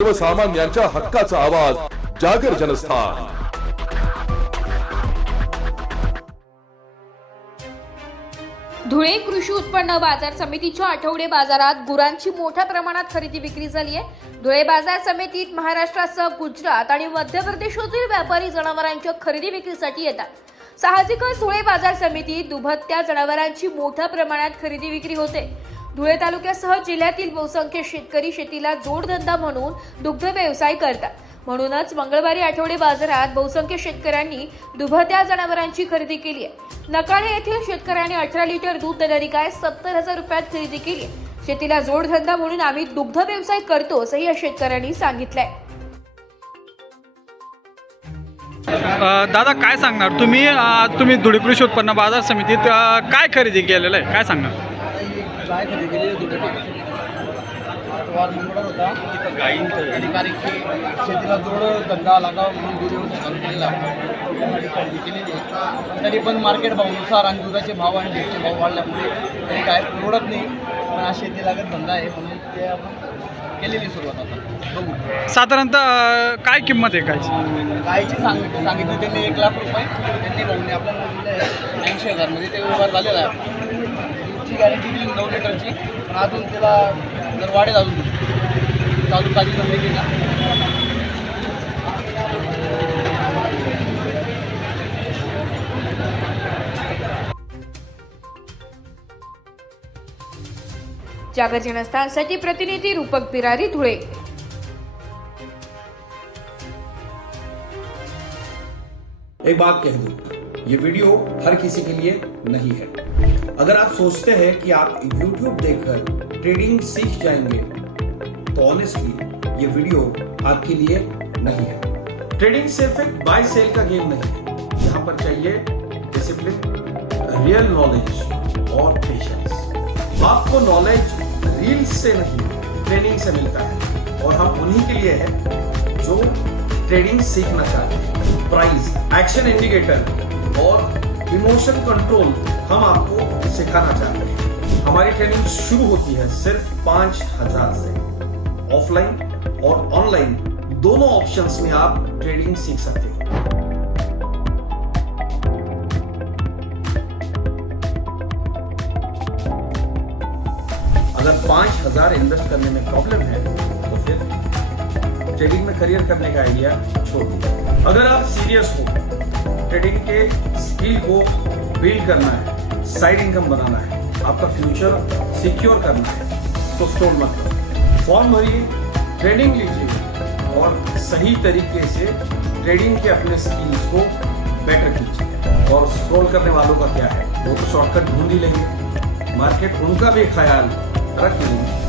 सर्वसामान्यांच्या हक्काचा आवाज जागर जनस्थान। धुळे कृषी उत्पन्न बाजार समितीच्या आठवडे बाजारात गुरांची मोठ्या प्रमाणात खरेदी विक्री झाली आहे। धुळे बाजार समितीत महाराष्ट्रासह गुजरात आणि मध्य प्रदेशातील व्यापारी जनावरांच्या खरेदी विक्रीसाठी येतात। साहजिकच धुळे बाजार समितीत दुभत्या जनावरांची मोठ्या प्रमाणात खरेदी विक्री होते। धुळे तालुक्यासह जिल्ह्यातील बहुसंख्य शेतकरी शेतीला जोडधंदा म्हणून दुग्ध व्यवसाय करतात। म्हणूनच मंगळवारी आठवडे बाजारात बहुसंख्य शेतकऱ्यांनी दुभत्या जनावरांची खरेदी केली आहे। नकाळे येथील शेतकऱ्यांनी 18 लिटर दूध देणारी गाय 70,000 रुपयात खरेदी केली आहे। शेतीला जोडधंदा म्हणून आम्ही दुग्ध व्यवसाय करतो असंही या शेतकऱ्यांनी सांगितलंय। दादा काय सांगणार तुम्ही धुळे कृषी उत्पन्न बाजार समितीत काय खरेदी केलेलं आहे, काय सांगणार? काय खरेदी केली धुळे वार मंगळवार होता, तिथं गायींची शेतीला जोड धंदा लागावा म्हणून दूध व्यवसाय चालू केलेला खरेदी केलेली आहे। तरी पण मार्केट भावानुसार आणि दुधाचे भाव आणि डेटचे भाव वाढल्यामुळे तरी काय परवडत नाही, पण हा शेती लागत धंदा आहे म्हणून ते आपण केलेली सुरुवात आता बघू। साधारणतः काय किंमत आहे गायची सांगितली त्यांनी 1 लाख रुपये, त्यांनी भाऊने आपल्याला दिले 80,000 मध्ये ते व्यवहार झालेला आहे। दूधची गॅरंटी दिली 9 लिटरची, पण अजून त्याला जर वाढेल अजून चालू ताजी जमलेली ना। जागर जनस्थानसाठी प्रतिनिधी रूपक बिरारी, धुळे। एक बात कह दूं, ये वीडियो हर किसी के लिए नहीं है। अगर आप सोचते हैं कि आप YouTube देखकर ट्रेडिंग सीख जाएंगे, तो ऑनेस्टली ये वीडियो आपके लिए नहीं है। ट्रेडिंग सिर्फ एक बाय सेल का गेम नहीं है। यहाँ पर चाहिए डिसिप्लिन, रियल नॉलेज और पेशेंस। आपको नॉलेज रील्स से नहीं, ट्रेनिंग से मिलता है, और हम उन्हीं के लिए हैं जो ट्रेडिंग सीखना चाहते हैं। प्राइस, एक्शन इंडिकेटर और इमोशन कंट्रोल हम आपको सिखाना चाहते हैं। हमारी ट्रेनिंग शुरू होती है सिर्फ 5,000 से। ऑफलाइन और ऑनलाइन दोनों ऑप्शंस में आप ट्रेडिंग सीख सकते हैं। अगर 5,000 इन्वेस्ट करने में प्रॉब्लम है तो फिर ट्रेडिंग में करियर करने का आइडिया छोड़ दीजिए। अगर आप सीरियस हो, ट्रेडिंग के स्किल को बिल्ड करना है, साइड इनकम बनाना है, आपका फ्यूचर सिक्योर करना है, तो स्टॉल मत करो। फॉर्म भरिए, ट्रेनिंग लीजिए और सही तरीके से ट्रेडिंग के अपने स्किल्स को बेटर कीजिए। और स्क्रॉल करने वालों का क्या है, वो तो शॉर्टकट ढूंढ ही लेंगे, मार्केट उनका भी ख्याल रख लेंगे।